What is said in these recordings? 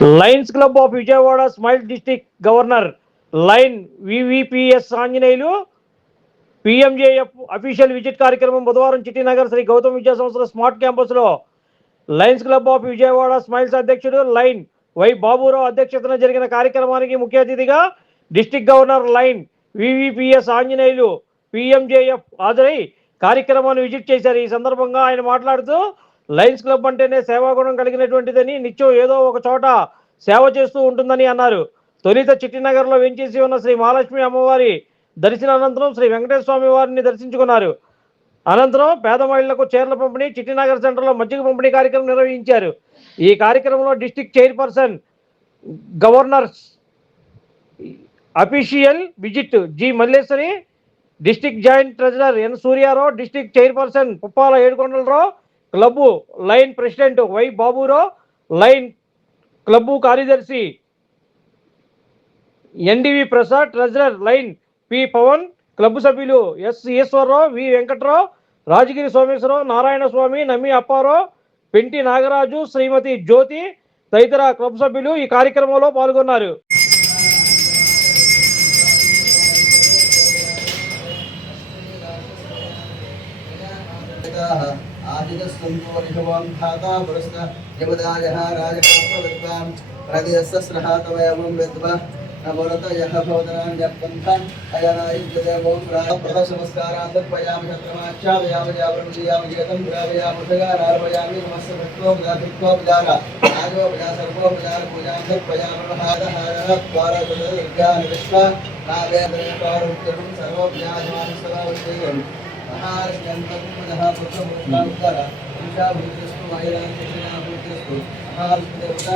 Lions club of Vijayawada smile district governor lion VVPS Anjaneyulu PMJF official visit కార్యక్రమం బుధవారం చిట్టినగర్ శ్రీ గౌతమ్ విద్యా సంస్థల smart క్యాంపస్లో lions club of Vijayawada smiles అధ్యక్షుడు lion Y Baburao అధ్యక్షతన జరిగిన కార్యక్రమానికి ముఖ్య అతిథిగా district governor lion VVPS Anjaneyulu PMJF హాజరై కార్యక్రమాన్ని విజిట్ చేశారు. ఈ సందర్భంగా ఆయన మాట్లాడుతూ లయన్స్ క్లబ్ అంటేనే సేవాగుణం కలిగినటువంటిదని, నిత్యం ఏదో ఒక చోట సేవ చేస్తూ ఉంటుందని అన్నారు. తొలిత చిట్టినగర్లో వెంచేసి ఉన్న శ్రీ మహాలక్ష్మి అమ్మవారి దర్శనానంతరం శ్రీ వెంకటేశ్వర స్వామి వారిని దర్శించుకున్నారు. అనంతరం పేద మహిళలకు చీరల పంపిణీ, చిట్టినగర్ సెంటర్లో మజ్జిగ పంపిణీ కార్యక్రమం నిర్వహించారు. ఈ కార్యక్రమంలో district chairperson governors official visit G Malleswari, district joint treasurer N Suryarao, district chairperson Puppala Yedukondalarao, club lion president Y Baburao, lion club కార్యదర్శి NDV Prasad, treasurer lion P Pavan, club సభ్యులు ఎస్ ఈశ్వరరావు, వి వెంకట్రావు, రాజగిరి సోమేశ్వరరావు, నారాయణ స్వామి, నమ్మి అప్పారావు, పెంటి నాగరాజు, శ్రీమతి జ్యోతి తదితర క్లబ్ సభ్యులు ఈ కార్యక్రమంలో పాల్గొన్నారు. नमोरतयः भवतनान्यपन्थम् अयनायुज्यदेवों प्रथमस्कारान्तर्पयामि चक्रमाच्छादयामि यावृन्द्यामि जगतं ग्रावयामि उदगारार्पयामि नमस्सर्वत्वोपदारा आजोपजा सर्वोपचार पूजान्तर्पयामि महादहारद्वारदुर्गानिविश्वा नागेन्द्रपारुत्यं सर्वोपजाजमानसदावृत्तिम् महार्षयन्तर्पजः पुत्रमुत्तरा ईशाभूतिस्तु महिलान्तिनाभूतिस्तु महार्षदेवता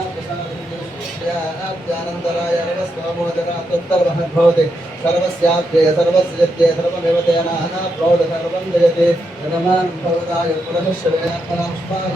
प्रसादन्तराय नमस्वामोदरात्तरमहद्भवति सर्वस्याप्ये सर्वस्य सर्वमेव तेन प्रौढ सर्वं जयते नमः भगवताय पुनः श्रेयात्मनास्माय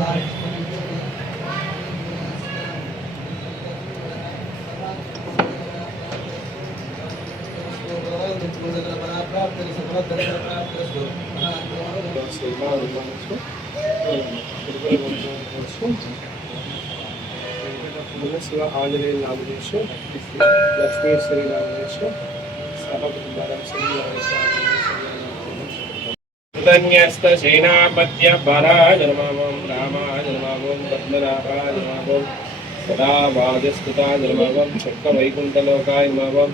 शिव आंजनेय नामदेश लक्ष्मीश्वरी नामदेश सेनापत्य पराजन्मं रामाजन्मं पद्मनाभाजन्मं सदा वाजस्तुताजन्मं शक्तवैकुण्ठलोकाय नमः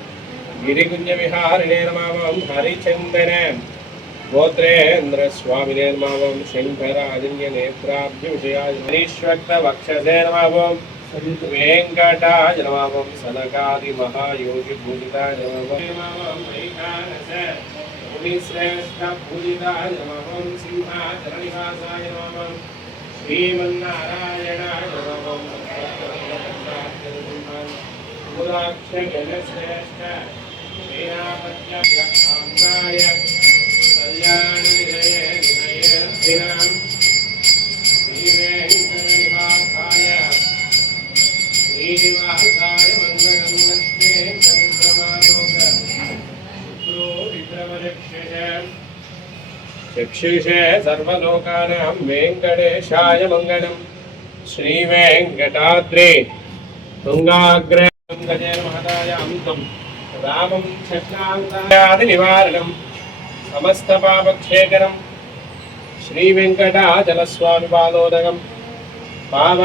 गिरिकुञ्जविहारिणे नमः हरिचन्दने गोत्रेन्द्रस्वामिने नमः शङ्करादिन्यनेत्राभ्युषयाय हरीश्वक्तवक्षसे नमः वेंकटाय नमः सनकादि महायोगी पूजिताय नमः मुनिश्रेष्ठ पूजिताय नमः सिंहाचलनिवासाय नमः श्रीमन्नारायणाय नमः गुराक्षगणश्रेष्ठ सेनापत्याय कल्याणनिधये निधये श्रीवेङ्कटनिवासाय श्रीनिवासाय मंगलम लक्ष्मे चंद्रमालोक शुक्रो विक्रमचक्षुषे चक्षुषे सर्वलोकानां वेंकटेशाय मंगलम श्रीवेंकटाद्रि तुंगाग्रे गजेन महदायान्तं रामं शक्नान्तादि निवारणं समस्त पापक्षेकरं श्रीवेंकटाचलस्वामी पादोदकं पाद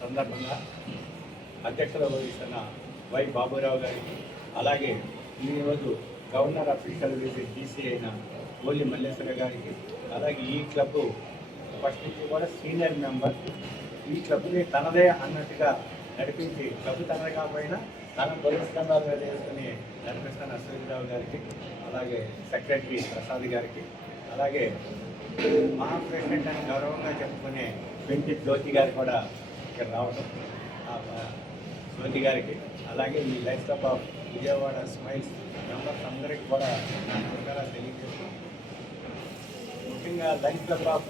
సందర్భంగా అధ్యక్షత వహిస్తున్న వై బాబురావు గారికి, అలాగే ఈరోజు గవర్నర్ అఫీషియల్ విజిట్ డీసీ అయిన ఓలి మల్లేశ్వర గారికి, అలాగే ఈ క్లబ్ ఫస్ట్ నుంచి కూడా సీనియర్ మెంబర్, ఈ క్లబ్ని తనదే అన్నట్టుగా నడిపించి క్లబ్ తనదే కాకపోయినా తన పురస్కారాలు వేసుకుని నడిపిస్తున్న అశ్వతిరావు గారికి, అలాగే సెక్రటరీ ప్రసాద్ గారికి, అలాగే మహా ప్రెసిడెంట్ అని గౌరవంగా చెప్పుకునే వెంకట జ్యోతి గారు కూడా ఇక్కడ రావడం జ్యోతి గారికి, అలాగే ఈ life club of Vijayawada smiles members అందరికీ కూడా నా నమస్కారాలు తెలియజేస్తున్నాం. ముఖ్యంగా life club of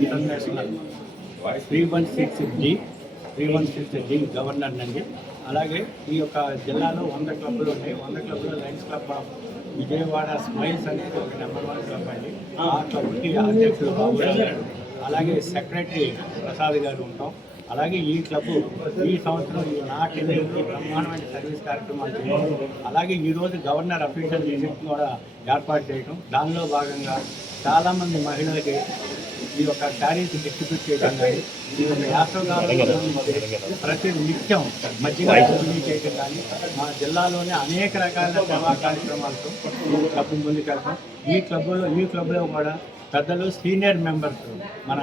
international 316D governor నండి. అలాగే ఈ యొక్క జిల్లాలో 100 క్లబ్లు ఉన్నాయి. 100 క్లబ్లో Lions club of Vijayawada smiles అనేది ఒక నెంబర్ 1 క్లబ్ అండి. ఆ క్లబ్కి అధ్యక్షుడు బాబురావు గారు, అలాగే సెక్రటరీ ప్రసాద్ గారు ఉంటాం. అలాగే ఈ క్లబ్ ఈ సంవత్సరం నా టెన్యూర్లో బ్రహ్మాండమైన సర్వీస్ కార్యక్రమాలు చేయడం, అలాగే ఈరోజు గవర్నర్ అఫీషియల్ విజిట్ కూడా ఏర్పాటు చేయడం, దానిలో భాగంగా చాలామంది మహిళలకి ఈ యొక్క శారీస్ డిస్ట్రిబ్యూట్ చేయడం కానీ, ఈ యాసవకాలంలో ప్రతి నిత్యం మధ్య పంపిణీ చేయడం కానీ, మా జిల్లాలోనే అనేక రకాల సేవా కార్యక్రమాలతో ఈ క్లబ్ ముందుకెళ్తాం. ఈ క్లబ్లో కూడా పెద్దలు సీనియర్ మెంబర్స్ మన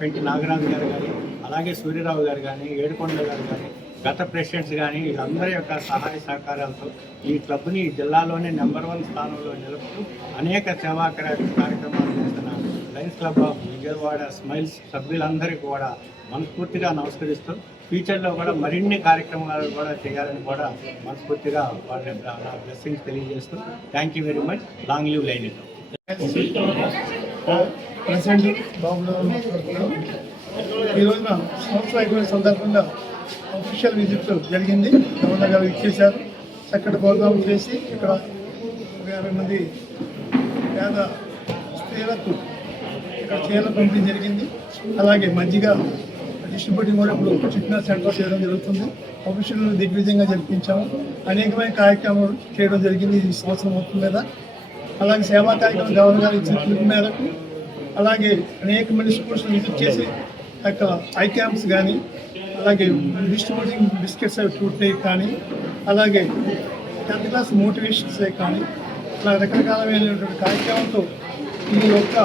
పెంటి నాగరాజు గారు కానీ, అలాగే సూర్యరావు గారు కానీ, ఏడుకొండ గారు కానీ, గత ప్రెసిడెంట్స్ కానీ వీళ్ళందరి యొక్క సహాయ సహకారాలతో ఈ క్లబ్ని జిల్లాలోనే నెంబర్ 1 స్థానంలో నిలుపుతూ అనేక సేవా కార్యక్రమాలు చేస్తున్న Lions club of Vijayawada smiles సభ్యులందరికీ కూడా మనస్ఫూర్తిగా నమస్కరిస్తూ ఫ్యూచర్లో కూడా మరిన్ని కార్యక్రమాలు కూడా చేయాలని కూడా మనస్ఫూర్తిగా వాళ్ళని నా బ్లెస్సింగ్స్ తెలియజేస్తూ thank you very much. Long live line. President Baburao మాట్లాడుతున్నాం. ఈ రోజున సంవత్సరం అయిపోయిన సందర్భంగా అఫీషియల్ విజిట్ జరిగింది. గవర్నర్ గారు ఇచ్చేశారు. చక్కటి ప్రోగ్రాం చేసి ఇక్కడ 50 మంది పేద స్త్రీలకు ఇక్కడ చీరల పంపిణీ జరిగింది. అలాగే మజ్జిగ డిస్ట్రిబ్యూటింగ్ కూడా ఇప్పుడు చిట్నా సెంటర్ చేయడం జరుగుతుంది. అఫీషియల్ దిగ్విజయంగా జరిపించాము. అనేకమైన కార్యక్రమాలు చేయడం జరిగింది ఈ సంవత్సరం మొత్తం మీద. అలాగే సేవా కార్యక్రమం గవర్నర్ గారు ఇచ్చిన పిలుపు మేరకు అలాగే అనేకమంది స్కూల్స్ విజిట్ చేసి అక్కడ ఐ క్యాంప్స్ కానీ అలాగే డిస్ట్రిబ్యూటింగ్ బిస్కెట్స్ అవి ఫ్రూట్ కానీ అలాగే 10th క్లాస్ మోటివేషన్స్ కానీ ఇట్లా రకరకాలమైనటువంటి కార్యక్రమంతో ఈ యొక్క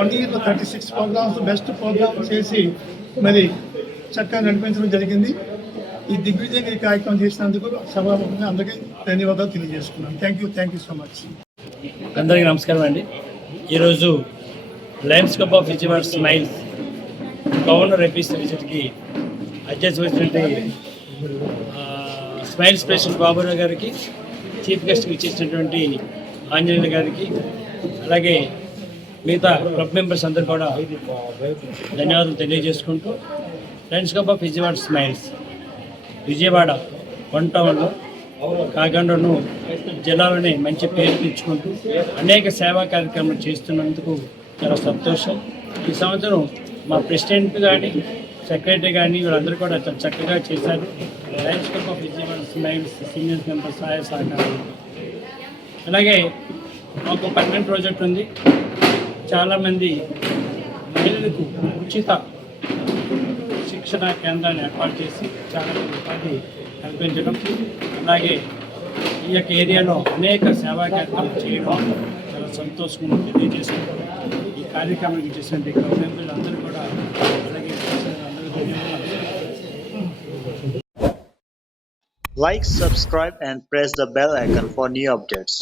1 yearలో 36 ప్రోగ్రామ్స్ బెస్ట్ ప్రోగ్రామ్ చేసి మరి చక్కగా నడిపించడం జరిగింది. ఈ దిగ్విజయంగా ఈ కార్యక్రమం చేసినందుకు సభాముఖంగా అందరికీ ధన్యవాదాలు తెలియజేసుకున్నాను. Thank you so much. అందరికీ నమస్కారం అండి. ఈరోజు lions club of Vijayawada smiles governor office విజిట్కి అడ్జస్ట్ వచ్చినట్టు స్మైల్స్ ప్రెసిడెంట్ బాబురావు గారికి, చీఫ్ గెస్ట్కి ఇచ్చేసినటువంటి ఆంజనేయులు గారికి, అలాగే మిగతా క్లబ్ మెంబర్స్ అందరూ కూడా ధన్యవాదాలు తెలియజేసుకుంటూ Lions club of Vijayawada smiles Vijayawada 1 టౌన్లో కాకినాడను జిల్లాలోనే మంచి పేరు తెచ్చుకుంటూ అనేక సేవా కార్యక్రమాలు చేస్తున్నందుకు చాలా సంతోషం. ఈ సంవత్సరం మా ప్రెసిడెంట్ కానీ సెక్రటరీ కానీ వీళ్ళందరూ కూడా చాలా చక్కగా చేశారు. Lions club of Vijayawada smiles senior member సహాయ సహకారాలు. అలాగే మాకు పర్మనెంట్ ప్రాజెక్ట్ ఉంది. చాలామంది మహిళలకు ఉచిత శిక్షణ కేంద్రాన్ని ఏర్పాటు చేసి చాలా ఉపాధి కల్పించడం, అలాగే ఈ యొక్క ఏరియాలో అనేక సేవా కార్యక్రమాలు చేయడం చాలా సంతోషంగా తెలియజేసుకుంటాం. ఈ కార్యక్రమానికి చేసినటువంటి క్లబ్ మెంబర్లు అందరూ కూడా అలాగే అందరూ ధన్యవాదాలు. Like, subscribe and press the bell icon for new updates.